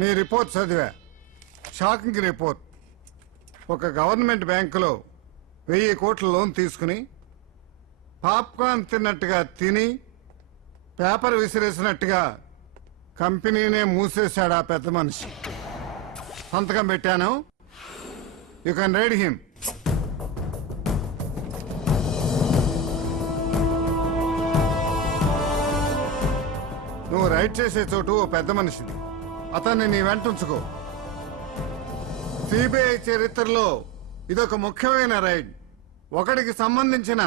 మీ report చదివా. Shocking report. ఒక government బ్యాంకులో 1000 కోట్ల లోన్ తీసుకుని పాప్కార్న్ తిన్నట్టుగా తిని పేపర్ విసిరేసినట్టుగా కంపెనీనే మూసేశాడు ఆ పెద్ద మనిషి. సంతకం పెట్టాను. You can ride him. నువ్వు రైడ్ చేసే చోటు ఓ పెద్ద మనిషిది. అతన్ని నీ వెంట ఉంచుకో. సిబిఐ చరిత్రలో ఇదొక ముఖ్యమైన రైడ్. ఒకడికి సంబంధించిన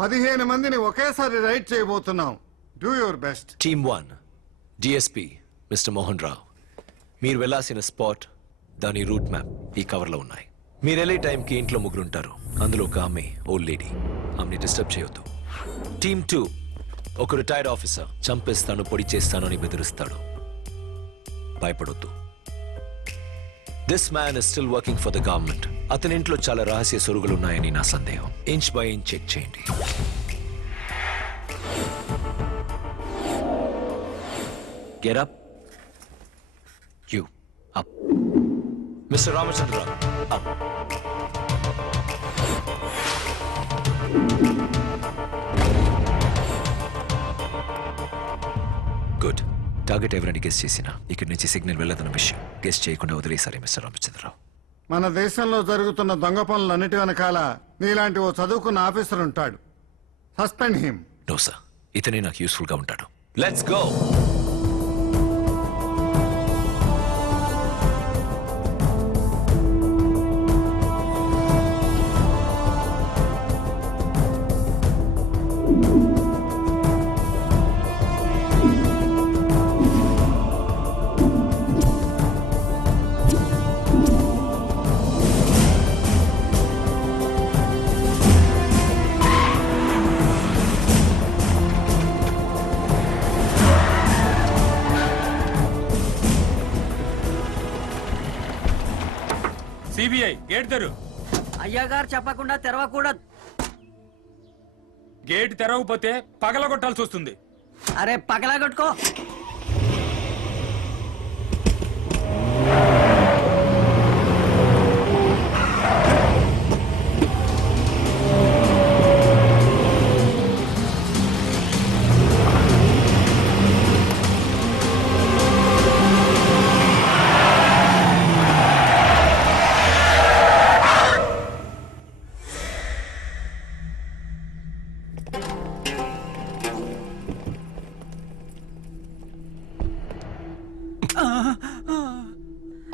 15 మందిని ఒకేసారి రైడ్ చేయబోతున్నాం. Do your best. Team 1 DSP mister Mohan Rao, మీరు వెళ్లాల్సిన స్పాట్, దాని రూట్ మ్యాప్ ఈ కవర్లో ఉన్నాయి. మీరు వెళ్ళే టైంకి ఇంట్లో ముగ్గురుంటారు. అందులో ఒక ఆమె, ఓల్డ్ లేడీ. ఆమెని డిస్టర్బ్ చేయొద్దు. టీమ్ 2 ఒక రిటైర్డ్ ఆఫీసర్, చంపేస్తాను, పొడి చేస్తాను అని బెదిరిస్తాడు. భయపడొద్దు. This man is still working for the government. అతని ఇంట్లో చాలా రహస్య సొరుగులున్నాయని నా సందేహం. ఇంచ్ బై ఇంచ్ చెక్ చేయండి. Get up. You up. Mister Ramachandra up. Good. Target ఎవరైనా గెస్ చేసినా ఇక్కడి నుంచి సిగ్నల్ వెళ్ళదన్న విషయం గెస్ చేయకుండా వదిలేసారి మిస్టర్ రామచంద్రరావు. మన దేశంలో జరుగుతున్న దొంగ పనులన్నిటి వెనకాల నీలాంటి ఓ చదువుకున్న ఆఫీసర్ ఉంటాడు. Suspend him. నో సార్, ఇతనే నాకు యూస్ఫుల్ గా ఉంటాడు. Let's go. సిబిఐ గేట్ తెరు. అయ్యగారు చెప్పకుండా తెరవకూడదు. గేట్ తెరవకపోతే పగలగొట్టాల్సి వస్తుంది. అరే పగలగొట్టుకో.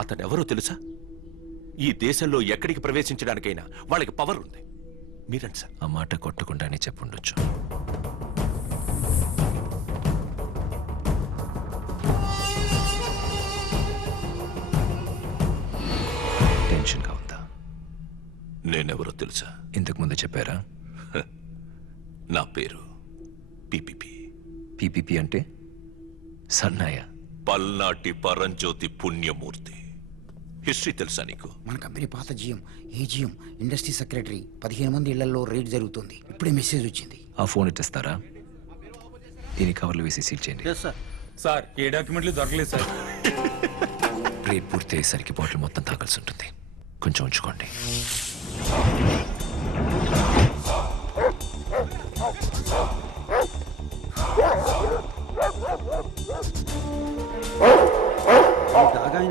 అతడెవరో తెలుసా? ఈ దేశంలో ఎక్కడికి ప్రవేశించడానికైనా వాళ్ళకి పవర్ ఉంది. మీరండి సార్. ఆ మాట కొట్టకుండానే చెప్పుండొచ్చు. టెన్షన్గా ఉందా? నేనెవరో తెలుసా? ఇంతకు ముందు చెప్పారా? నా పేరు పిపిపి. పిపిపి అంటే సన్నాయ. పల్నాటి పరంజ్యోతి పుణ్యమూర్తి. హిస్టరీ తెలుసా నీకు? మన కంపెనీ పాత జిఎం, ఏజిఎం, ఇండస్ట్రీ సెక్రటరీ 15 మంది ఇళ్లలో రేడ్ జరుగుతుంది. ఇప్పుడే మెసేజ్ వచ్చింది. ఆ ఫోన్ ఇట్టేస్తారా? దీని కవర్లు వేసి సీల్ చేయండి. సార్ ఏ డాక్యుమెంట్లు దొరకలేదు సార్. రేట్ పూర్తి అయ్యేసరికి బాటిల్ మొత్తం తాగాల్సి ఉంటుంది. కొంచెం ఉంచుకోండి.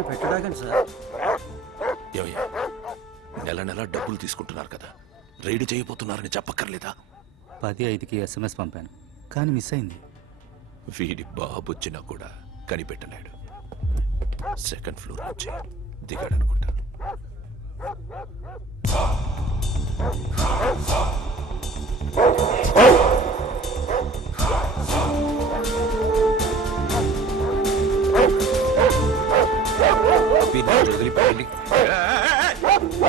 పెట్టడాగండి సార్. నెల నెల డబ్బులు తీసుకుంటున్నారు కదా, రైడ్ చేయబోతున్నారని చెప్పక్కర్లేదా? 10:05కి SMS పంపాను, కానీ మిస్ అయింది. వీడి బాబొచ్చినా కూడా కనిపెట్టలేడు. సెకండ్ ఫ్లోర్ నుంచి దిగాడనుకుంటా. వదిలిపెట్టండి.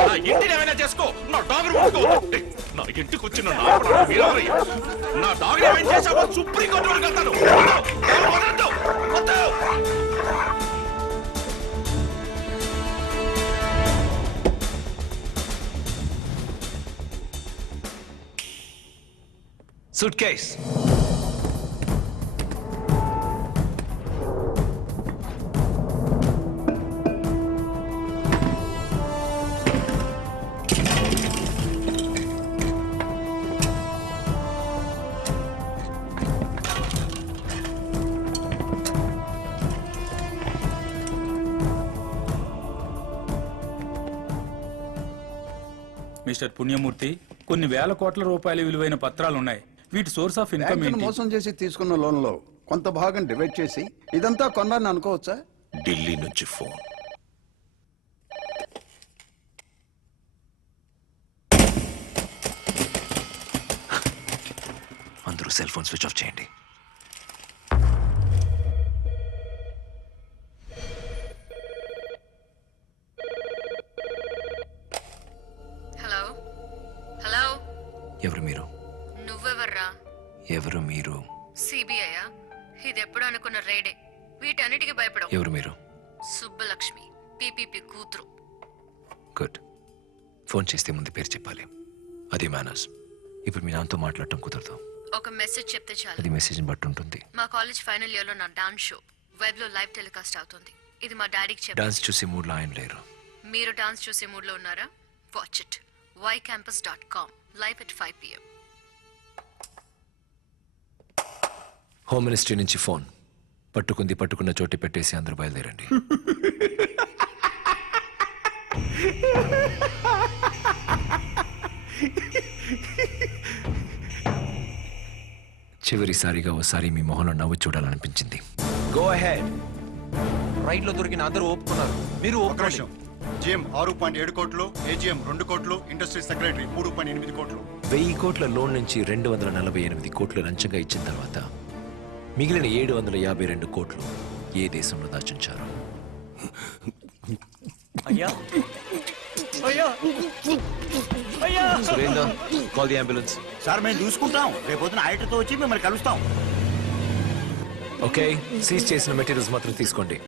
నా ఇంటిని ఏమైనా చేసుకో, నా డాగర్ ముట్టుకోవద్దు. నా ఇంటికి వచ్చిన నా డాగర్ ఏమైనా చేసావో సుప్రీంకోర్టు వరకు వెళ్తాను. Suitcase. మిస్టర్ పుణ్యమూర్తి కొన్ని వేల కోట్ల రూపాయల విలువైన పత్రాలు ఉన్నాయి. వీటి సోర్స్ ఆఫ్ ఇన్కమ్ బ్యాంకును ఏంటి? మోసం చేసి తీసుకున్న లోన్లో కొంత భాగం డివైడ్ చేసి ఇదంతా కొన్నాను అనుకోవచ్చా? ఢిల్లీ నుంచి ఫోన్. అందరూ సెల్ ఫోన్ స్విచ్ ఆఫ్ చేయండి. హలో హలో, ఎవరు మీరు? నువ్వెవర్రా? ఎవరు మీరు? సిబిఐయా? ఇది ఎప్పుడు అనుకున్న రేడే. వీటన్నిటికీ భయపడవు. ఎవరు మీరు? సుబ్బలక్ష్మి, పిపిపి కూతురు. గుడ్. ఫోన్ చేస్తే ముందు పేరు చెప్పాలి. అదే మేనర్స్. ఇప్పుడు మీ నాన్నతో మాట్లాడటం కుదరదు. ఒక మెసేజ్ చెప్తే చాలు. అది మెసేజ్ని బట్టి ఉంటుంది. మా కాలేజ్ ఫైనల్ ఇయర్ లో నా డాన్స్ షో వెబ్ లో లైవ్ టెలికాస్ట్ అవుతుంది. ఇది మా డాడీకి చెప్పండి. డాన్స్ చూసి మూడ్లో ఆయన లేరు. మీరు డాన్స్ చూసే మూడ్ లో ఉన్నారా? Watch it. ycampus.com live at 5 PM. Home ministry నుంచి ఫోన్. పట్టుకున్న చోటి పెట్టేసి అందరూ బయలుదేరండి. చివరిసారిగా ఓసారి మీ మొహంలో నవ్వు చూడాలనిపించింది. Go ahead. రైడ్ లో దొరికిన అందరూ ఒప్పుకున్నారు. మీరు అవకాశం. జిఎం 6.7 కోట్లు, ఏజిఎం 2 కోట్లు, ఇండస్ట్రీ సెక్రటరీ 3.8 కోట్లు. 1000 కోట్ల లోన్ నుంచి 248 కోట్లు లంచంగా ఇచ్చిన తర్వాత మిగిలిన 752 కోట్లు ఏ దేశంలో దాచుంచారు? Surender, call the ambulance. Sir మేము చూసుకుంటాం. రేపొద్దున ఆయటతో వచ్చి మిమ్మల్ని కలుస్తాం. ఓకే, సీజ్ చేసిన మెటీరియల్స్ మాత్రం తీసుకోండి.